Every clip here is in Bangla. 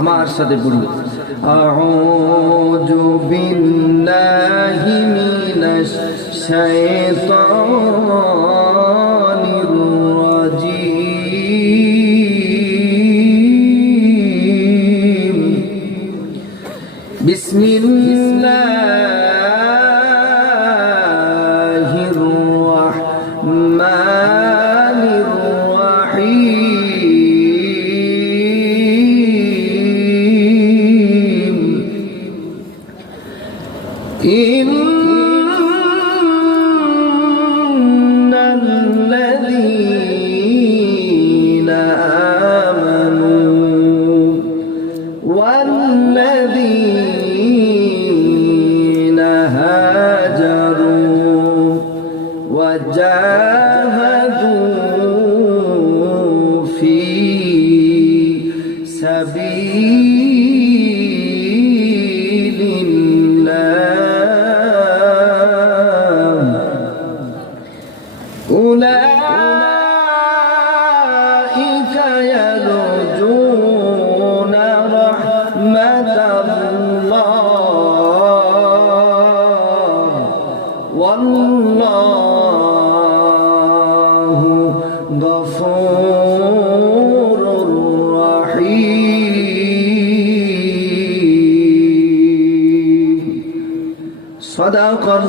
আমার সাথে বলি أعوذ بالله من الشيطان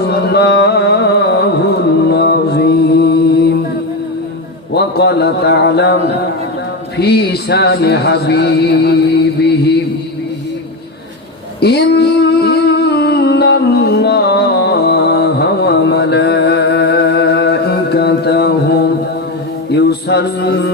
الله العظيم وقال تعالى في شان حبيبه إن الله وملائكته يصلون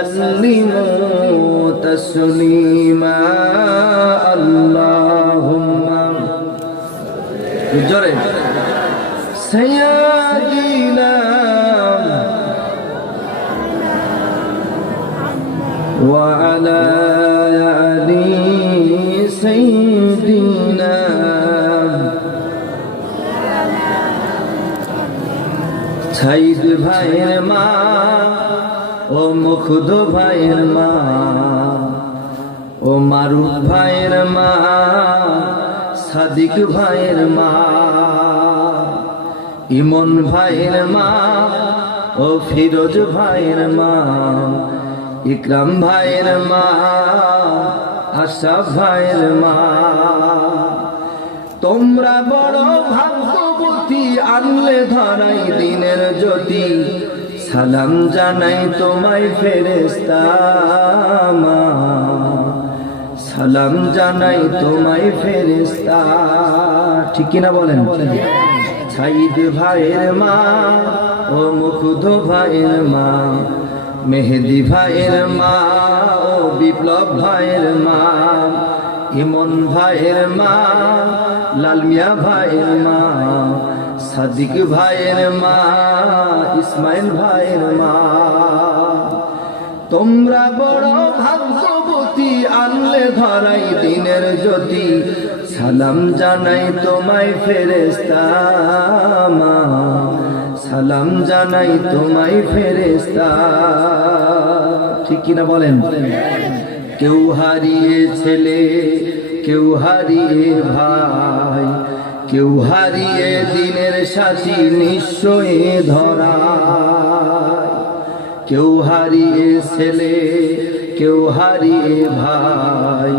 وسلموا تسليما اللهم جري سيدنا وعلى آل سيدنا সাইদ ভাইয়ের মা ও মুখদ ভাইয়ের মা, ও মারুফ ভাইয়ের মা, সাদিক ভাইয়ের মা, ইমন ভাইয়ের মা, ও ফিরোজ ভাইয়ের মা, ইকরাম ভাইয়ের মা আশা ভাইয়ের মা। তোমরা বড় ভাগ্যবতী আনলে ধরাই দিনের জ্যোতি সালাম জানাই তোমায় ফেরেস্তা সালাম জানাই তোমায় ফেরেস্তা ঠিক কিনা বলেন? সাইদ ভাইয়ের মা ও মুকুদ ভাইয়ের মা, মেহেদি ভাইয়ের মা ও বিপ্লব ভাইয়ের মা, ইমন ভাইয়ের মা, লালমিয়া ভাইয়ের মা। সাদিক ভাইয়ের মা, ইসমাইল ভাইয়ের মা। তোমরা বড় ভাগ্যবতী, আনলে ধরাই দিনের জ্যোতি। সালাম জানাই তোমায় ফেরেস্তা মা। সালাম জানাই তোমায় ফেরেস্তা ঠিক কিনা বলেন? কেউ হারিয়ে ছেলে, কেউ হারিয়ে ভাই। কেউ হারিয়ে দিনের সাথী নিশ্চয়ই ধরা। কেউ হারিয়ে ছেলে, কেউ হারিয়ে ভাই,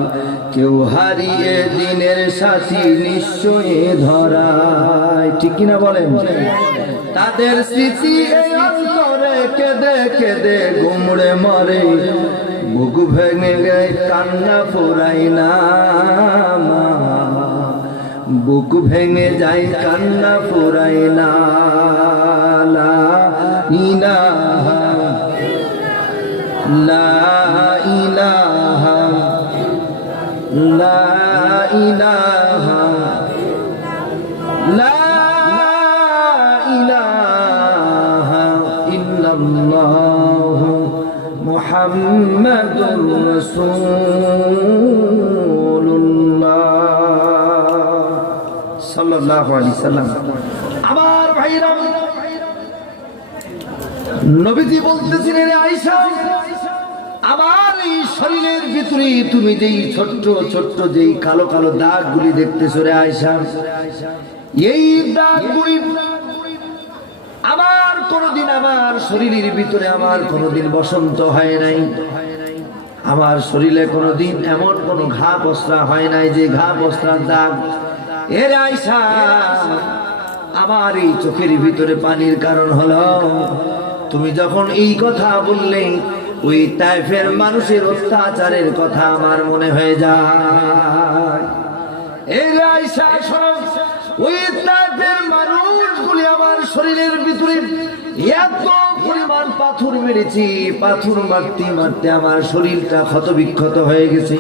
কেউ হারিয়ে দিনের সাথী নিশ্চয়ই ধরায় ঠিক কিনা বলেন? তাদের স্মৃতি কেঁদে কেঁদে গুমড়ে মরে। বুক ভেঙে গে কান্না ফুরাই না। বুক ভেঙে যায় কান্না ফুরাই না লা ইলাহা লা ইলাহা লা ইলাহা লা ইলাহা আমার এই শরীরের ভিতরে তুমি যেই ছোট্ট ছোট্ট যেই কালো কালো দেখতেছো রে আয়েশা, এই আমার কোনোদিন আমার শরীরের ভিতরে আমার কোনোদিন বসন্ত হয় নাই। আমার শরীরে কোনোদিন এমন কোন ঘা পসরা হয় নাই যে ঘা পসরার দাগ এর আয়সা আমার এই চোখের ভিতরে পানির কারণ হলো, তুমি যখন এই কথা বললে, ওই টাইফের মানুষের অত্যাচারের কথা আমার মনে হয়ে যায়। এর আয়সা ওই টাইপের মানুষগুলি আমার শরীরের ভিতরে এত পরিমাণ পাথর মেরেছি, পাথর মারতে মারতে আমার শরীরটা ক্ষত বিক্ষত হয়ে গেছে।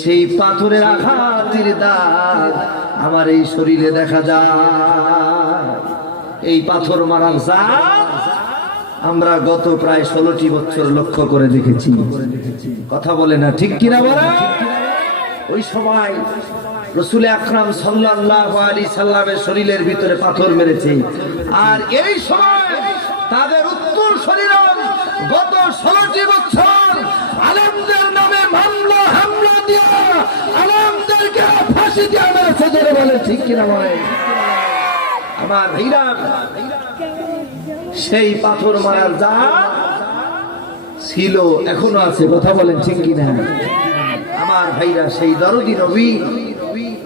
সেই পাথরের আঘাতের দাগ আমার এই শরীরে দেখা যায়। এই পাথর মারার দাগ আমরা গত প্রায় ষোলোটি বছর লক্ষ্য করে দেখেছি। কথা বলে না, ঠিক কিনা বলে? ওই সময় রসুল আকরাম সাল্লাহ আলী সাল্লামের শরীরের ভিতরে পাথর মেরেছে। আর এই সময় তাদের উত্তর গত ষোলোটি বছর আলেমদের নামে মামলা, হামলা দিয়া আলেমদেরকে ফাঁসি দিয়া মেরেছে জোরে বলে ঠিক কিনা বলে আমার ভাইরা, সেই পাথর মারার যা ছিল, এখনও আছে, কথা বলেন, ঠিক কিনা? আমার ভাইরা, সেই দরদি নবী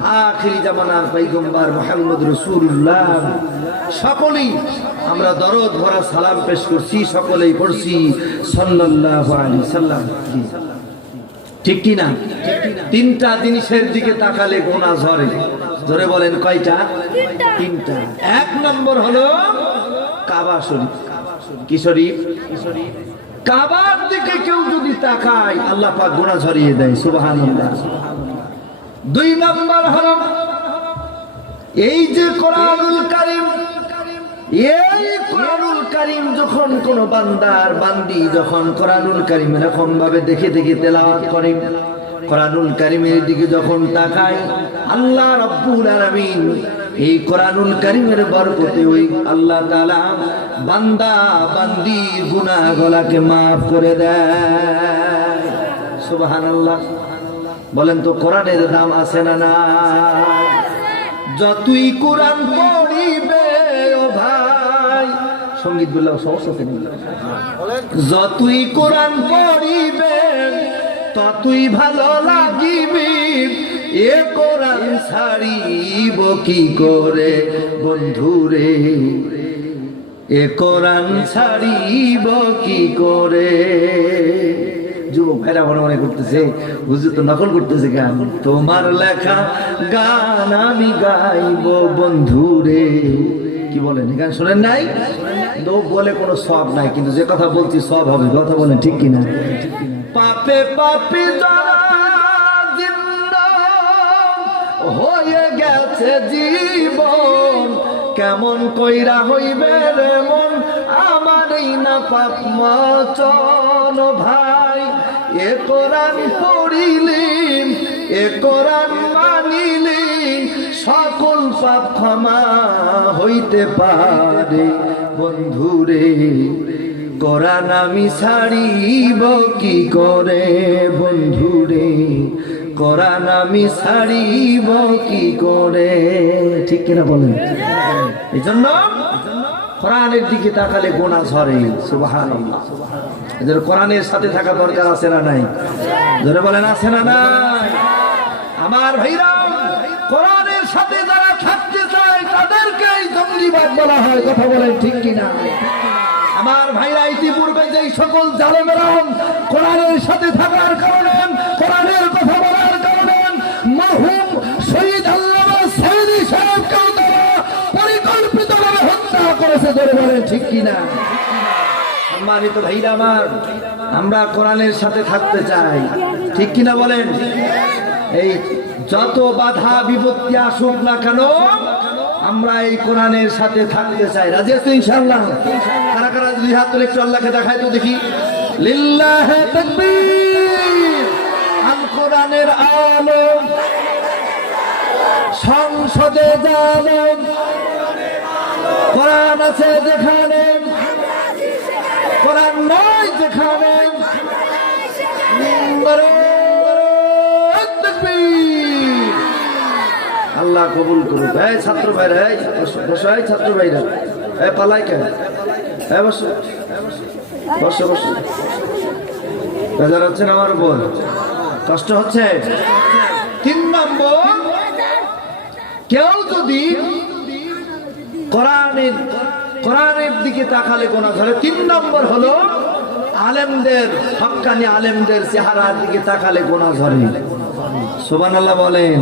আখিরি জামানার পৈগম্বার মোহাম্মদ রসুল্লাহ সকলেই আমরা দরদ ভরা সালাম পেশ করছি সকলেই পড়ছি সাল্লাল্লাহু আলাইহি সাল্লাম। ঠিক কি না? তিনটা জিনিসের দিকে তাকালে গোনা ঝরে। ধরে বলেন কয়টা? তিনটা। এক নম্বর হলো কাবা শরীফ। কি শরীফ? কাবার দিকে কেউ যদি তাকায় আল্লাহ পাক গোনা ঝরিয়ে দেয় সুবহানাল্লাহ। দুই নম্বর হলো, এই যে কোরআনুল কারিম, এই কোরআনুল কারিম যখন কোন বান্দার বান্দি যখন কোরআনুল কারিম এরকম ভাবে দেখে দেখে তেলাওয়াত করে, কোরআনুল কারিমের দিকে যখন তাকায়, আল্লাহ রব্বুল আলামিন এই কোরআনুল কারিমের বরকতে ওই আল্লাহ তাআলা বান্দা, বান্দি গুনাহ গলাকে মাফ করে দেয়। সুবহানাল্লাহ। বলেন তো, কোরআনের দাম আছে না না যতই কোরআন পড়িবে ও ভাই, সংগীত বললে সমস্যা যতই কোরআন পড়িবে, ততই ভালো লাগিবে। এ কোরআন ছাড়িব কি করে বন্ধুরে? এ কোরআন ছাড়িব কি করে? যুবক ভাইরা মনে মনে করতেছে, হুজুর তো নকল করতেছে গান তোমার লেখা গান আমি গাইব বন্ধুরে। কি বলেন? গান শোনেন নাই? লোক বলে কোনো সব নাই, কিন্তু যে কথা বলছি সব হবে, কথা বলেন ঠিক কিনা? পাপে পাপি হয়ে গেছে জীবন, কেমন কইরা হইবে রে মন? আমার এই না পাপ মচন ভাই এ কোরআন পড়িলিম এ কোরআন মানিলিম সকল পাপ ক্ষমা হইতে পারে। বন্ধুরে কোরআন আমি ছাড়িব কি করে? বন্ধুরে কোরআন আমি ছাড়িব কি করে? ঠিক কিনা বলেন? এই জন্য কোরআনের দিকে তাকালে গোনা ঝরে কোরআনের সাথে থাকা দরকার আছে না নাই? ধরে বলেন, আছে না নাই? আমার ভাইরা, কোরআনের সাথে যারা থাকতে চায়, তাদেরকেই জঙ্গিবাদ বলা হয়। কথা বলেন ঠিক কিনা? আমার ভাইরা, ইতিপূর্বে যেই সকল জালেমেরাম কোরআনের সাথে থাকার কারণে, কোরআনের কথা বলার কারণে মরহুম শহীদ আল্লামা সৈদি সাহেবকেও তারা পরিকল্পিতভাবে সম্মানিত ভাইরা আমার, আমরা কোরআনের সাথে থাকতে চাই। ঠিক কিনা বলেন? এই যত বাধা বিপত্তি আসুক না কেন, আমরা এই কোরআনের সাথে থাকতে চাই। রাজি আছো ইনশাআল্লাহ? কারা কারা দুই হাত তুলে একটু আল্লাহকে দেখায় তো দেখি। লিল্লাহে কোরআনের আলো, সংসদে জানেন কোরআন আছে যেখানে কোরআন নয় যেখানে আল্লাহ কবুল করুক। এই ছাত্র ভাইরা এই বসো, এই ছাত্র ভাইরা। এই পালাই কেন? এই বসো। বসো বসো। বেজার হচ্ছেন আমার উপর। কষ্ট হচ্ছে? তিন নম্বর কেউ যদি কোরআনের কোরআনের দিকে তাকালে কোন ধরে তিন নম্বর হলো, আলেমদের হক্কানি আলেমদের চেহারার দিকে তাকালে গোনা ধরে সোবান আল্লাহ বলেন।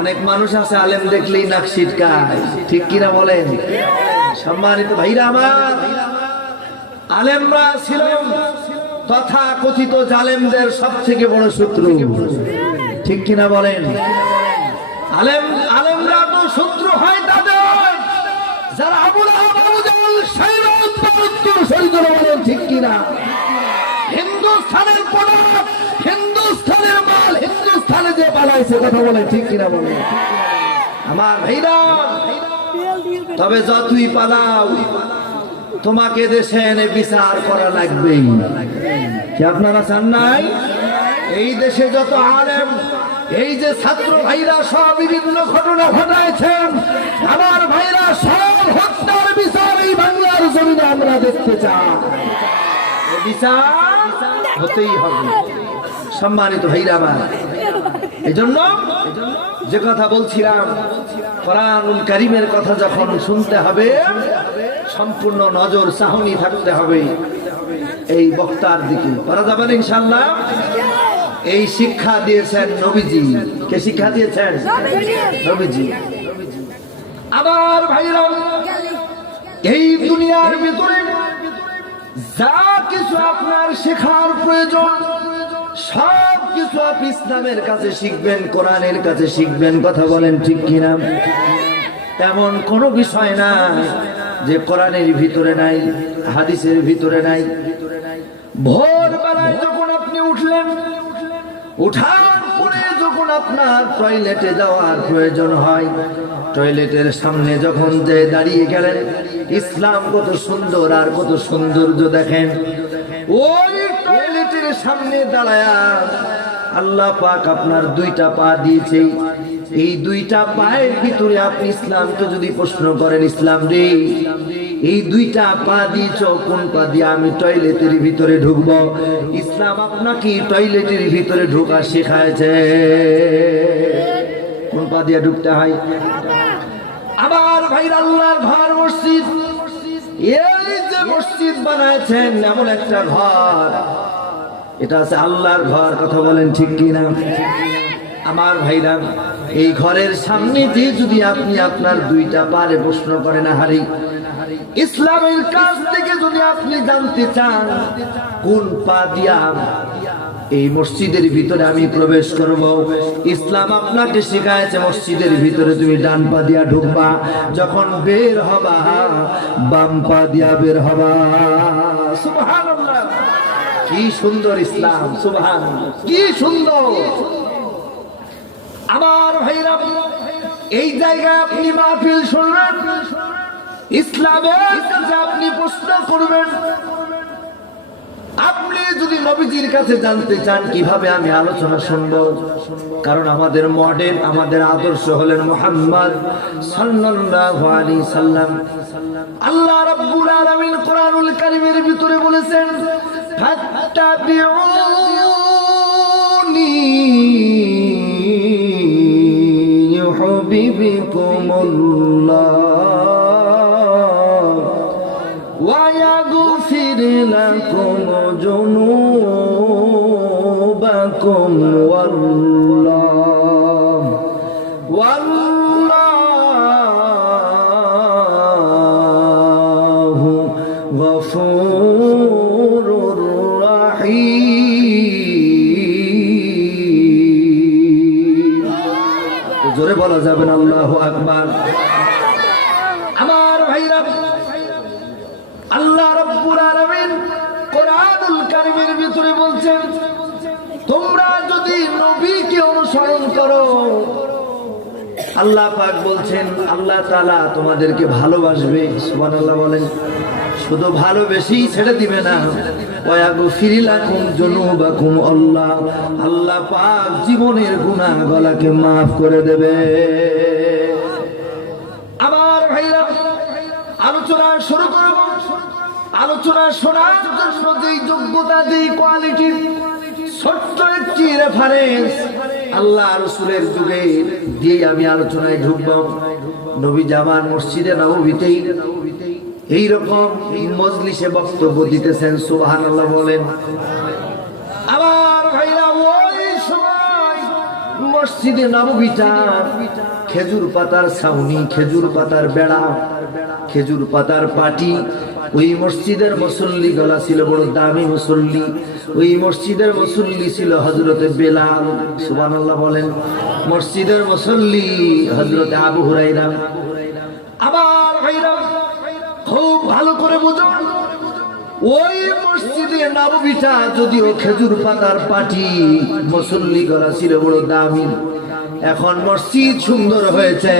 অনেক মানুষ আছে আলেম দেখলেই নাক ছিটকায়। ঠিক কিনা বলেন? সম্মানিত ভাইরা আমার, আলেমরা ছিল তথা কথিত জালেমদের সব থেকে বড় শত্রু। ঠিক কিনা বলেন? আলেম, আলেমরা তো শত্রু হয় তাদের যারা তবে যতই পালাও, তোমাকে দেশে এনে বিচার করা লাগবেই কি আপনারা চান নাই? এই দেশে যত আলেম, এই যে ছাত্র ভাইরা সব বিভিন্ন ঘটনা ঘটাইছেন, আমার ভাইরা সব জমিনে আমরা দেখতে চাই। বিচার হতেই হবে। সম্মানিত ভাইরা আমার এই জন্য যে কথা বলছিলাম কোরআনুল কারিমের কথা যখন শুনতে হবে সম্পূর্ণ নজর চাহনি থাকতে হবে এই বক্তার দিকে। করা যাবে না ইনশাল্লাহ এই শিক্ষা দিয়েছেন নবীজি। কে শিক্ষা দিয়েছেন? নবীজি। আবার ভাইরা এই দুনিয়ার ভিতরে যা কিছু আপনার শেখার প্রয়োজন, সব কিছু আপনি ইসলামের কাছে শিখবেন, কোরআনের কাছে শিখবেন, কথা বলেন ঠিক কিনা? এমন কোনো বিষয় না যে কোরআনের ভিতরে নাই, হাদিসের ভিতরে নাই। ভোরবেলায় যখন আপনি উঠলেন, উঠার পরে যখন আপনার টয়লেটে যাওয়ার প্রয়োজন হয় টয়লেটের সামনে যখন যে দাঁড়িয়ে গেলেন, ইসলাম কত সুন্দর আর কত সৌন্দর্য দেখেন। ওই টয়লেটের সামনে দাঁড়ায়া আল্লাহ পাক আপনার দুইটা পা দিয়েছে। এই দুইটা পায়ের ভিতরে আপনি ইসলামকে যদি প্রশ্ন করেন, ইসলাম রে, এই দুইটা পা দিয়েছ, কোন পা দিয়ে আমি টয়লেটের ভিতরে ঢুকব? ইসলাম আপনাকে টয়লেটের ভিতরে ঢোকা শেখায়ছে কোন পা দিয়ে ঢুকতে হয়? আমার ভাই আল্লাহর ঘর মসজিদ। এই যে মসজিদ বানাইছেন, এমন একটা ঘর। এটা আছে আল্লাহর ঘর, কথা বলেন ঠিক কিনা? আমার ভাইরা, এই ঘরের সামনে দিয়ে যদি আপনি আপনার দুইটা পারে প্রশ্ন করেন হারি ইসলামের কাছ থেকে যদি আপনি জানতে চান, কোন পা দিয়া এই মসজিদের ভিতরে আমি প্রবেশ করব। ইসলাম আপনাকে শেখায়ছে মসজিদের ভিতরে তুমি ডান পা দিয়া ঢুকবা, যখন বের হবা, বাম পা দিয়া বের হবা। কি সুন্দর ইসলাম সুবহান কি সুন্দর। আমার ভাইরা, এই জায়গায় আপনি মাহফিল শুনবেন ইসলামের আপনি প্রশ্ন করবেন আপনি যদি নবীজির কাছে জানতে চান, কীভাবে আমি আলোচনা শুনব? কারণ আমাদের মডেল আমাদের আদর্শ হলেন মোহাম্মদ সাল্লাল্লাহু আলাইহি সাল্লাম। আল্লাহ রাব্বুল আলামিন কোরআনুল কারীমের ভিতরে বলেছেন, ফাত্তাবিউনি ইউহিব্বুকুমুল্লাহ والله والله غفور رحيم জোরে বলা যাবে না আল্লাহ আকবার আল্লাহ পাক বলছেন, আল্লাহ তালা তোমাদেরকে ভালোবাসবে। সুবান আল্লাহ বলেন, শুধু ভালোবেসেই ছেড়ে দিবে না। আল্লাহ আল্লাহ পাক জীবনের মাফ করে দেবে। আলোচনা শুরু করব। আলোচনা যেই যোগ্যতা, যেই কোয়ালিটি ছোট্ট একটি রেফারেন্স আল্লাহ রসুলের যুগে দিয়ে আমি আলোচনায় ঢুকব। নবী জামান মসজিদে নবীতেই এইরকম মজলিসে বক্তব্য দিতেছেন সুবাহান আল্লাহ বলেন। আমার ভাইরা, ওই সময় মসজিদে খেজুর পাতার ছাউনি, খেজুর পাতার বেড়া, খেজুর পাতার পাটি ওই মসজিদের মুসল্লি গলা ছিল বড় দামি মুসল্লি। ওই মসজিদের মুসল্লি ছিল হজরতে বেলাল, সুবহানাল্লাহ বলেন। মসজিদের মুসল্লি হজরতে আবু হুরাইরা আবার ভাইরা খুব ভালো করে বুঝুন। ওই মসজিদে নববীটা যদিও খেজুর পাতার পাটি, মুসল্লি গলা ছিল বড় দামি। এখন মসজিদ সুন্দর হয়েছে।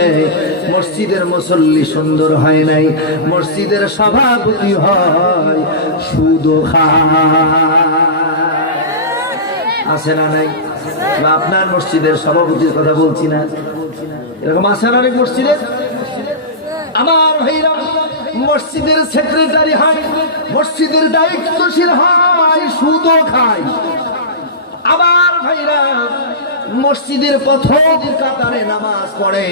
মসজিদের মুসল্লি সুন্দর হয় নাই। মসজিদের সভাপতি হয় সুদ আছে না নাই? আপনার মসজিদের সভাপতির কথা বলছি না। এরকম আছে না অনেক মসজিদের? আমার ভাইরা, মসজিদের সেক্রেটারি হয়, মসজিদের দায়িত্বশীল হয় সুদও খায়। আবার ভাইরা মসজিদের প্রথম কাতারে নামাজ পড়ে।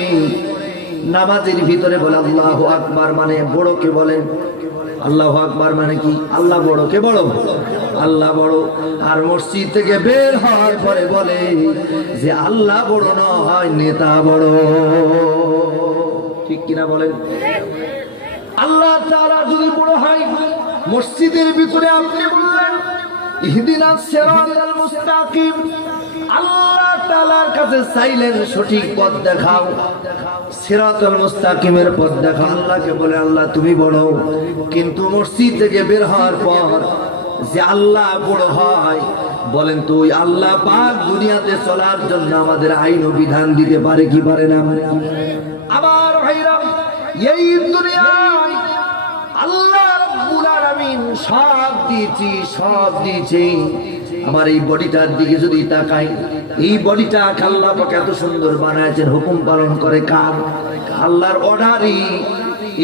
নামাজের ভিতরে বলে আল্লাহ আকবার মানে বড়কে বলেন আল্লাহ আকবার মানে কি? আল্লাহ বড় কে বড়। আল্লাহ বড়। আর মসজিদ থেকে বের হওয়ার পরে বলে যে আল্লাহ বড় নয়, নেতা বড়। ঠিক কিনা বলেন? আল্লাহ তারা যদি বড় হয়, মসজিদের ভিতরে আপনি বললেন, ইহদিনা মুস্তাকিম। আল্লাহ তাআলার কাছে চাইলেন সঠিক পথ দেখাও, সিরাতাল মুস্তাকিমের পথ দেখাও। আল্লাহকে বলে, আল্লাহ, তুমি বড় কিন্তু মসজিদ থেকে বের হওয়ার পর যে আল্লাহ বড় হয়, বলেন তো, ওই আল্লাহ পাক দুনিয়াতে চলার জন্য আমাদের আইন ও বিধান দিতে পারে কি পারে না? আবার ভাইরা, এই দুনিয়ায় আল্লাহ রাব্বুল আলামিন সব দিয়েছি সব দিয়েছি। আমার এই বডিটার দিকে যদি তাকাই, এই বডিটা আল্লাহ পাক এত সুন্দর বানাইছেন, হুকুম পালন করে কার? আল্লাহর অর্ডারই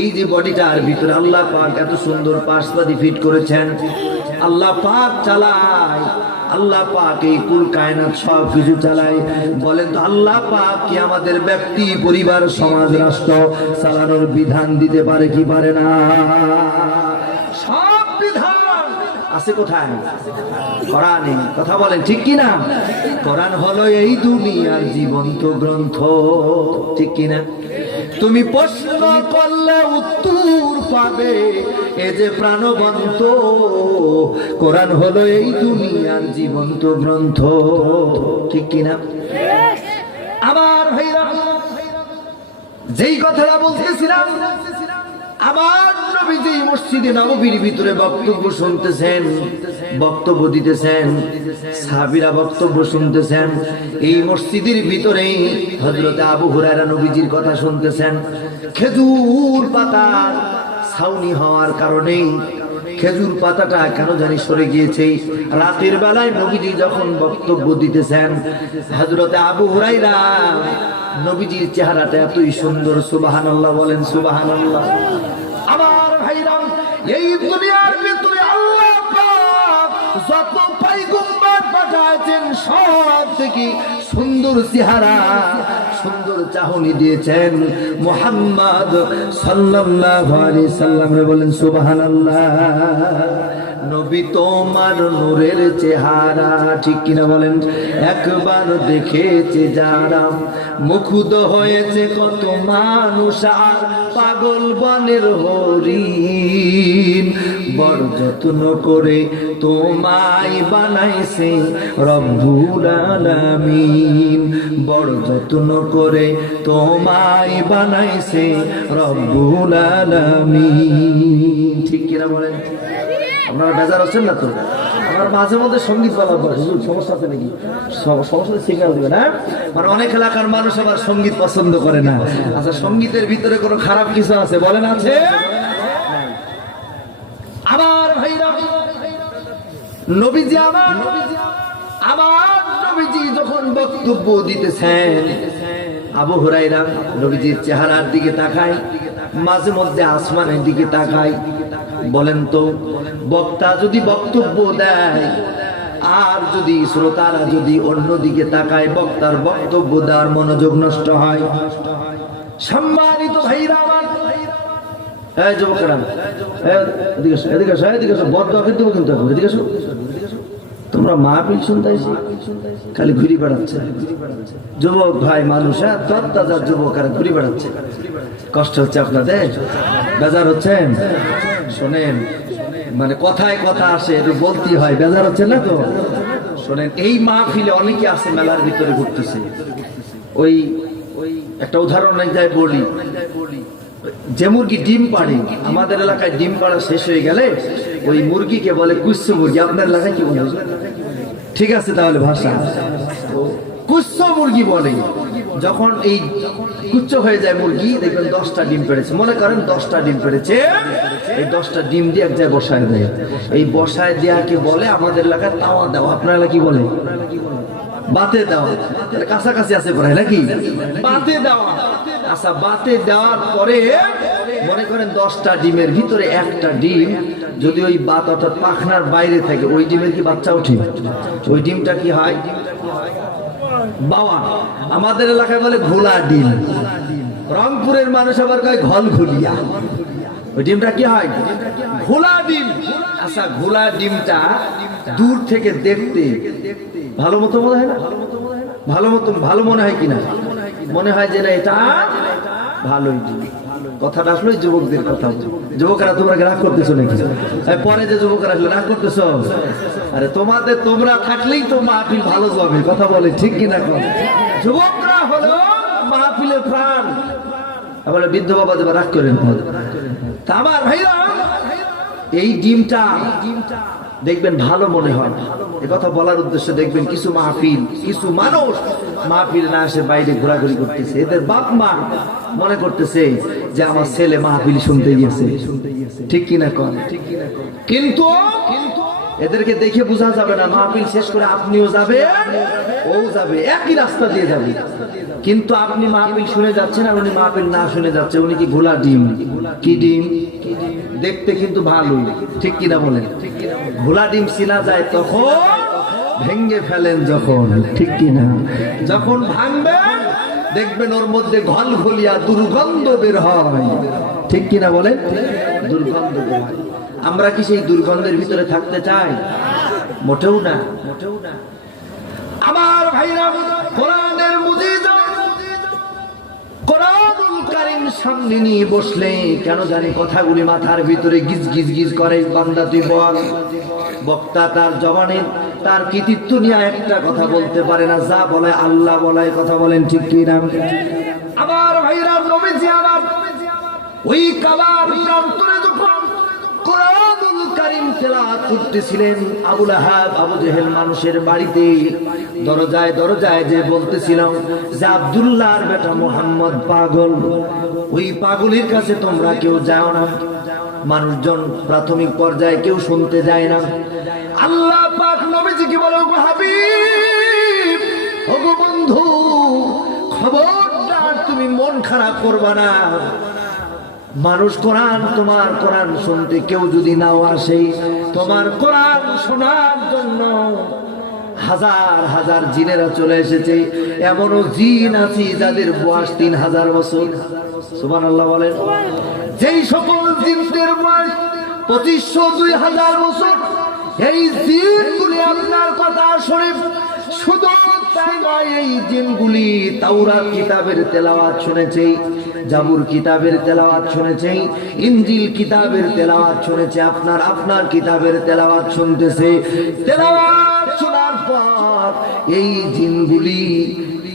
এই যে বডিটার ভিতরে আল্লাহ পাক এত সুন্দর পাশপাতি ফিট করেছেন। আল্লাহ পাক চালায়, আল্লাহ পাক এই কুল কায়নাত সব কিছু চালায়। বলেন তো, আল্লাহ পাক কি আমাদের ব্যক্তি, পরিবার, সমাজ, রাষ্ট্র চালানোর বিধান দিতে পারে কি পারে না? আছে কোথায়? কোরআনে। কথা বলেন, ঠিক কি না কোরআন হলো এই দুনিয়ার জীবন্ত গ্রন্থ। ঠিক কি না তুমি প্রশ্ন করলে উত্তর পাবে, এ যে প্রাণবন্ত। কোরআন হলো এই দুনিয়ার জীবন্ত গ্রন্থ। ঠিক কি না আবার যেই কথাটা বলতেছিলাম আমার নবীজি মসজিদে নববীর ভিতরে বক্তব্য শুনতেছেন, বক্তব্য দিতেছেন, সাহাবীরা বক্তব্য শুনতেছেন, এই মসজিদের ভিতরেই হযরতে আবু হুরায়রা নবীজির কথা শুনতেছেন। খেজুর পাতার ছাউনি হওয়ার কারণেই খেজুর পাতাটা কেন জানি সরে গিয়েছে। রাতের বেলায় নবীজি যখন বক্তব্য দিতেছেন হজরতে আবু হুরাইরা নবীজির চেহারাটা এতই সুন্দর সুবাহান আল্লাহ বলেন, সুবহানাল্লাহ। আমার ভাইরাম, এই দুনিয়ার ভিতরে আল্লাহ যত পয়গম্বর পাঠাচ্ছেন সব থেকে সুন্দর চেহারা, সুন্দর চাহনি দিয়েছেন মোহাম্মদ সাল্লাল্লাহু আলাইহি সাল্লামরে বলেন, সুবহানাল্লাহ। নবী তোমার নূরের চেহারা, ঠিক কিনা বলেন? একবার দেখেছে যারা মুখুদ হয়েছে, কত মানুষ আর পাগল বনের হরিণ। বড় যত্ন করে তোমায় বানাইছে রব্বুল আলামিন। বড় যত্ন করে তোমায় বানাইছে রব্বুল আলামিন। ঠিক কিনা বলেন? আপনারা বেজার আছেন না তো? আমার মাঝে মধ্যে সংগীত বলা হুজুর, সমস্যা আছে নাকি? সম- সমস্যা সিগন্যাল দিবেন হ্যাঁ? মানে অনেক এলাকার মানুষ আবার সংগীত পছন্দ করে না। আচ্ছা সঙ্গীতের ভিতরে কোনো খারাপ কিছু আছে? বলেন আছে? আবার ভাইরা, নবীজি আমার আমার নবীজি যখন বক্তব্য দিতেছেন, আবু হুরাইরা নবীজির চেহারার দিকে তাকায়, মাঝে মধ্যে আসমানের দিকে তাকায়, বলেন তো, বক্তা যদি বক্তব্য দেয়, আর যদি শ্রোতারা যদি অন্য দিকে তাকায়, বক্তার বক্তব্য দেওয়ার মনোযোগ নষ্ট হয়। সম্মানিত ভাইরা এই যুবকেরা এদিকে এদিকে এদিকে দেবো কিন্তু এখন, এদিকে তোমরা মাহফিল শুনতে আইছি খালি ঘুরি বেড়াচ্ছে। যুবক ভাই মানুষ হ্যাঁ তত্তাজার যুবকেরা ঘুরি বেড়াচ্ছে। কষ্ট হচ্ছে আপনাদের? বেজার হচ্ছেন? শোনেন মানে কথায় কথা আসে একটু বলতে হয় বেজার হচ্ছে না তো? শোনেন এই মাহফিলে অনেকে আছে মেলার ভিতরে ঘুরতেছে। ওই ওই একটা উদাহরণ যায় বলি। যে মুরগি ডিম পাড়ে, আমাদের এলাকায় ডিম পাড়া শেষ হয়ে গেলে ওই মুরগিকে বলে কুচ্ছ মুরগি। আপনার এলাকায় কি বলে? ঠিক আছে তাহলে ভাষা। কুচ্ছ মুরগি বলে। যখন এই কুচ্ছ হয়ে যায় মুরগি, দেখবেন দশটা ডিম পেড়েছে। মনে করেন দশটা ডিম পেড়েছে। এই দশটা ডিম দিয়ে এক জায়গায় বসায় দেয়। এই বসায় দেওয়াকে বলে আমাদের এলাকায় তাওয়া দেওয়া। আপনার কি বলে? বাতে দেওয়া। কাছাকাছি আছে প্রায় নাকি? বাতে দেওয়া। আচ্ছা বাতে দেওয়ার পরে মনে করেন দশটা ডিমের ভিতরে একটা ডিম, যদি ওই বাত অর্থাৎ পাখনার বাইরে থাকে, ওই ডিমের কি বাচ্চা ওঠে? ওই ডিমটা কি হয়? বাবা আমাদের এলাকায় বলে ঘোলা ডিম। রংপুরের মানুষ আবার কয় ঘল ঘুলিয়া ওই ডিমটা কি হয়? ঘোলা ডিম। আচ্ছা ঘোলা ডিমটা দূর থেকে দেখতে ভালো মতো মনে হয় না? ভালো মতো ভালো মনে হয় কিনা মনে হয় যে না এটা ভালোই কথাটা আসলে যুবকদের কথা যুবকেরা তোমরা রাগ করতেছো নাকি? পরে যে যুবকেরা আসলে, রাগ করতেছো? আরে তোমাদের, তোমরা থাকলেই তো মাহফিল ভালো যাবে কথা বলে, ঠিক কিনা কর যুবকরা হলো মাহফিলের প্রাণ। আবার বৃদ্ধ বাবা দেবা, রাগ করেন আমার ভাইরা, এই ডিমটা দেখবেন ভালো মনে হয়। কথা বলার উদ্দেশ্যে দেখবেন কিছু মাহফিল, কিছু মানুষ মাহফিল না এসে বাইরে ঘোরাঘুরি করতেছে। এদের বাপ মা মনে করতেছে যে আমার ছেলে মাহফিল শুনতে গিয়েছে। ঠিক কিনা কন কিন্তু এদেরকে দেখে বোঝা যাবে না, মাহফিল শেষ করে আপনিও যাবে ও যাবে। একই রাস্তা দিয়ে যাবে। কিন্তু আপনি মাহফিল শুনে যাচ্ছেন আর উনি মাহফিল না শুনে যাচ্ছে। উনি কি ঘোলা ডিম কি ডিম? কি ডিম? দেখতে কিন্তু ভালোই, ঠিক কিনা বলেন? ঘোলা ডিম চিনা যায় তখন ভেঙ্গে ফেলেন যখন, ঠিক কিনা? যখন ভাঙবেন দেখবেন ওর মধ্যে ঘল ঘলিয়া দুর্গন্ধ বের হয়, ঠিক কিনা বলেন? দুর্গন্ধ বের হয়। আমরা কি সেই দুর্গন্ধের ভিতরে থাকতে চাই? মোটেও না মোটেও না। আমার ভাইরা সামনে নিয়ে বসলে কেন জানি কথাগুলি মাথার ভিতরে গিজ গিজ গিজ করে, বান্দা তুই বল। বক্তা তার জবানে তার কৃতিত্ব নিয়ে একটা কথা বলতে পারে না, যা বলে আল্লাহ বলায় কথা বলেন ঠিক কি না আমার ভাইরা নবীজি আমার ওই কাবার প্রান্তরে যখন মানুষের দরজায় দরজায় বলতেছিলাম যে বেটা পাগল। ওই পাগলের কাছে তোমরা কেউ যাও না। মানুষজন প্রাথমিক পর্যায়ে কেউ শুনতে যায় না। আল্লাহ বলে, "ওগো হাবিব, ওগো বন্ধু, খবরদার তুমি মন খারাপ করবা না। মানুষ কোরআন তোমার কোরআন শুনতে কেউ যদি নাও আসে, তোমার কোরআন শোনার জন্য হাজার হাজার জিনেরা চলে এসেছে। এমনও জিন আছে যাদের বয়স তিন হাজার বছর। সুবান আল্লাহ বলেন, যেই সকল জিনদের বয়স পঁচিশশো দুই হাজার বছর, এই জিনগুলি আপনার কথা শরীফ শুধু নয়, এই জিনগুলি তাওরাত কিতাবের তেলাওয়াত শুনেছে। জাবুর কিতাবের তেলাওয়াত শুনেছে ইনজিল কিতাবের তেলাওয়াত শুনেছে, আপনার আপনার কিতাবের তেলাওয়াত শুনতেছে। তেলাওয়াত শোনার পর এই জিনগুলি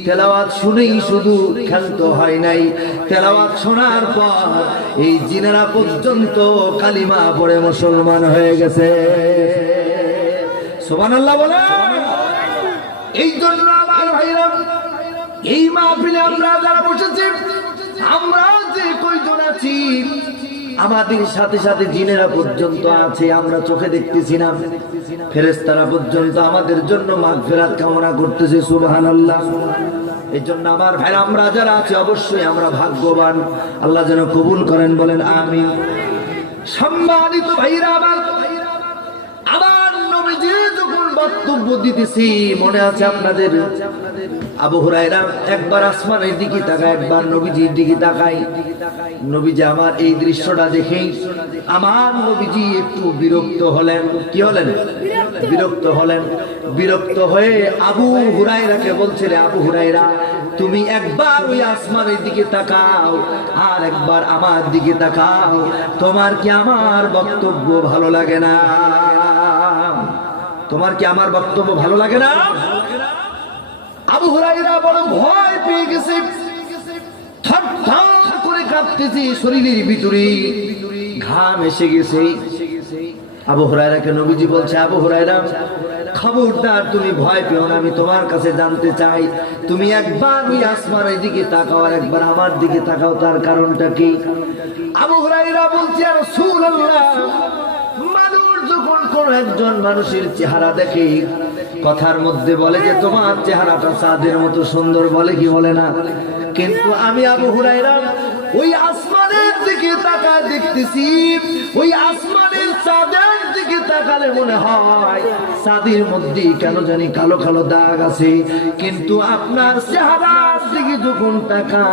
তেলাওয়াত শুনেই শুধু ক্ষান্ত হয় নাই। তেলাওয়াত শোনার পর এই জিনেরা পর্যন্ত কালিমা পড়ে মুসলমান হয়ে গেছে। সুবহানাল্লাহ বলে এই জন্য আমার ভাইরা, এই মাহফিলে আমরা যারা বসেছি আমরা যে কয়জন আছি, আমাদের সাথে সাথে জিনেরা পর্যন্ত আছে, আমরা চোখে দেখতেছি না। ফেরেস্তারা পর্যন্ত আমাদের জন্য মাঘ ফেরাত কামনা করতেছে সুবাহান আল্লাহ এই জন্য আমার ভাই আমরা যারা আছি, অবশ্যই আমরা ভাগ্যবান। আল্লাহ যেন কবুল করেন, বলেন আমি সম্মানিত ভাইরা আমার আমার বক্তব্য দিতেছি, মনে আছে আপনাদের? আবু বিরক্ত হয়ে আবু হুরায়রাকে বলছিলে আবু হুরায়রা, তুমি একবার ওই আসমানের দিকে তাকাও আর একবার আমার দিকে তাকাও। তোমার কি আমার বক্তব্য ভালো লাগে না? তোমার কি আমার বক্তব্য ভালো লাগে না? আবু হুরাইরা বড় ভয় পেয়ে গেছে। থর থর করে কাঁপতেছে শরীরের ভিতরে। ঘাম এসে গেছে। আবু হুরাইরাকে নবীজি বলছে, আবু হুরাইরা খবরদার তুমি ভয় পেও না, আমি তোমার কাছে জানতে চাই। তুমি একবার ওই আসমানের দিকে তাকাও আর একবার আমার দিকে তাকাও, তার কারণটা কি? আবু হুরাইরা বলছে আর যখন কোন একজন মানুষের চেহারা দেখে কথার মধ্যে বলে যে তোমার চেহারাটা চাঁদের মতো সুন্দর বলে কি বলে না? কিন্তু আমি আবু হুরাইরা ওই আসমানের দিকে তাকায় দেখতেছি, ওই আসমানের চাঁদের দিকে তাকালে মনে হয় চাঁদের মধ্যে কেন জানি কালো কালো দাগ আছে। কিন্তু আপনার চেহারার দিকে যখন তাকা